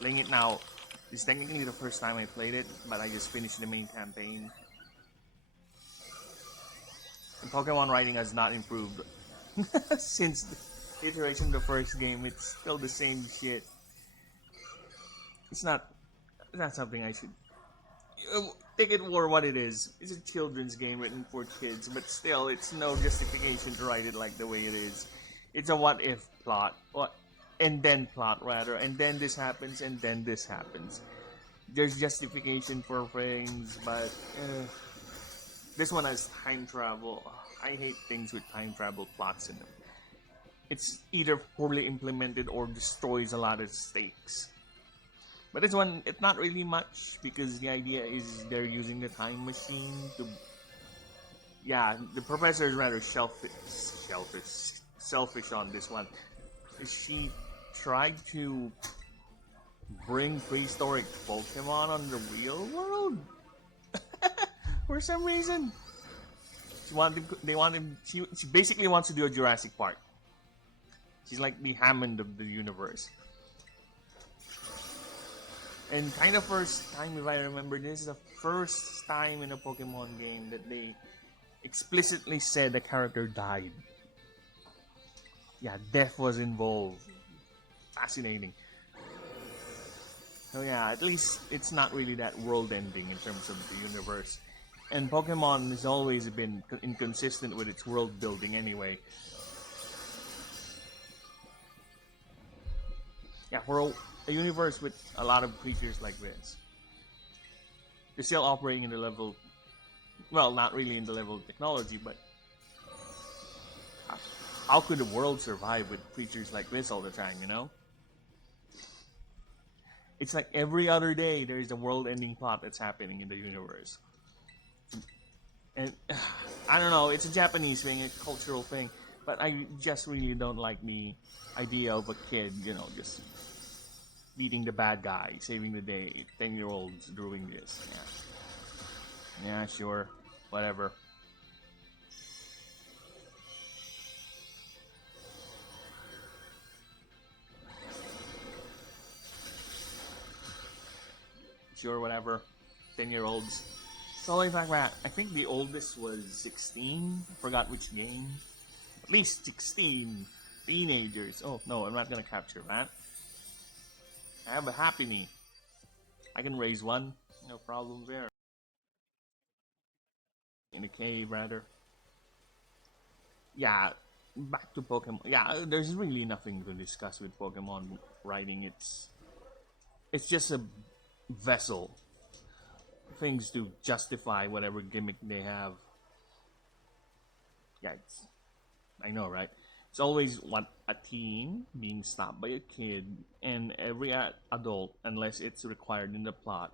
Playing it now, this is technically the first time I played it, but I just finished the main campaign. And Pokemon writing has not improved since the iteration of the first game. It's still the same shit. It's not something I should take it for what it is. It's a children's game written for kids, but still, it's no justification to write it like the way it is. It's a what if plot, and then plot rather, and then this happens, and then this happens. There's justification for things, but this one has time travel. I hate things with time travel plots in them. It's either poorly implemented or destroys a lot of stakes. But this one, it's not really much because the idea is they're using the time machine to. Yeah, the professor is rather selfish on this one. She tried to bring prehistoric Pokemon on the real world for some reason. She basically wants to do a Jurassic Park. She's like the Hammond of the universe. And kind of first time, if I remember, this is the first time in a Pokemon game that they explicitly said the character died. Yeah, death was involved. Fascinating. So yeah, at least it's not really that world-ending in terms of the universe. And Pokemon has always been inconsistent with its world building anyway. Yeah, for a universe with a lot of creatures like this, they're still operating in the level, well, not really in the level of technology, but how could the world survive with creatures like this all the time, you know? It's like every other day there's a world-ending plot that's happening in the universe. And I don't know, it's a Japanese thing, a cultural thing, but I just really don't like the idea of a kid, you know, just beating the bad guy, saving the day, 10-year-olds doing this. Yeah, sure, whatever. Sure, whatever. 10-year-olds. So in fact, I think the oldest was 16. Forgot which game. At least 16 teenagers. Oh no, I'm not gonna capture that. I have a Happy Knee. I can raise one. No problem there. In a cave, rather. Yeah, back to Pokemon. Yeah, there's really nothing to discuss with Pokemon writing. It's just a vessel. Things to justify whatever gimmick they have. Yeah, I know, right? It's always what a teen being stopped by a kid, and every adult, unless it's required in the plot,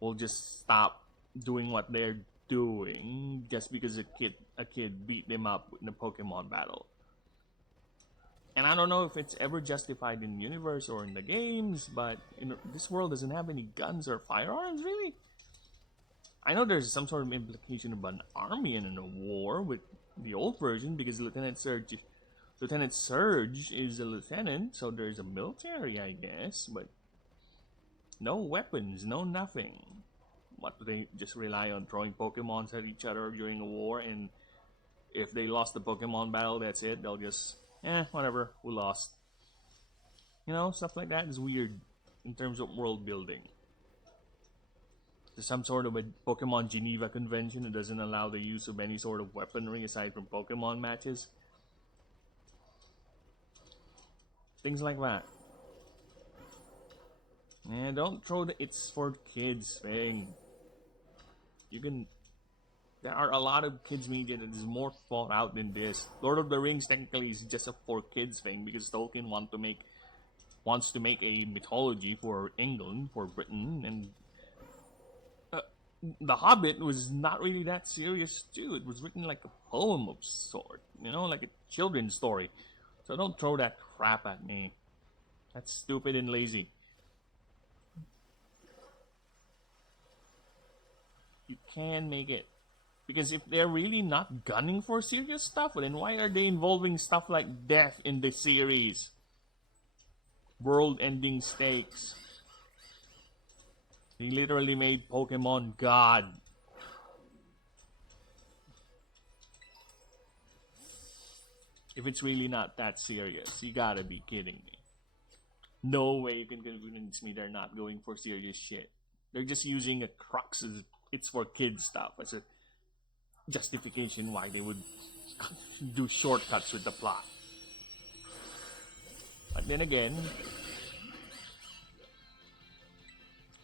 will just stop doing what they're doing just because a kid beat them up in a Pokemon battle. And I don't know if it's ever justified in the universe or in the games, but this world doesn't have any guns or firearms, really. I know there's some sort of implication of an army and in a war with the old version because Lieutenant Surge is a lieutenant, so there's a military, I guess, but no weapons, no nothing. What do they just rely on throwing Pokemons at each other during a war, and if they lost the Pokemon battle, that's it. They'll just, whatever, we lost. You know, stuff like that is weird in terms of world building. There's some sort of a Pokemon Geneva Convention that doesn't allow the use of any sort of weaponry aside from Pokemon matches. Things like that. And don't throw the "it's for kids" thing. There are a lot of kids media that is more thought out than this. Lord of the Rings technically is just a for kids thing because Tolkien wants to make a mythology for England, for Britain, and The Hobbit was not really that serious too. It was written like a poem of sort, you know, like a children's story. So don't throw that crap at me. That's stupid and lazy. You can make it. Because if they're really not gunning for serious stuff, then why are they involving stuff like death in the series? World-ending stakes. They literally made Pokemon God. If it's really not that serious, you gotta be kidding me. No way you can convince me they're not going for serious shit. They're just using a crux as it's for kids stuff as a justification why they would do shortcuts with the plot. But then again,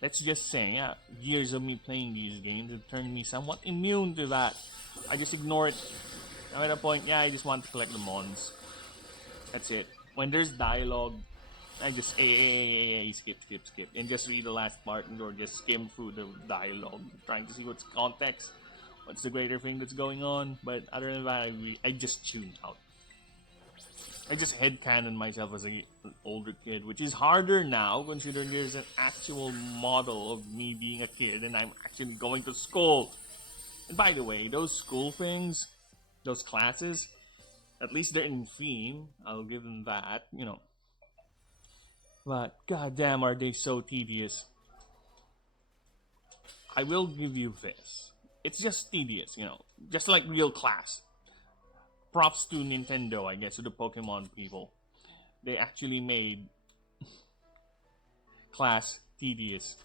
let's just say, years of me playing these games have turned me somewhat immune to that. I just ignore it. I'm at a point, I just want to collect the mons. That's it. When there's dialogue, I just skip, and just read the last part or just skim through the dialogue, trying to see what's context, what's the greater thing that's going on. But other than that, I just tune out. I just headcanon myself as an older kid, which is harder now considering there's an actual model of me being a kid and I'm actually going to school. And by the way, those school things, those classes, at least they're in theme. I'll give them that, But goddamn, are they so tedious? I will give you this. It's just tedious, just like real class. Props to Nintendo, I guess, to the Pokemon people. They actually made class tedious.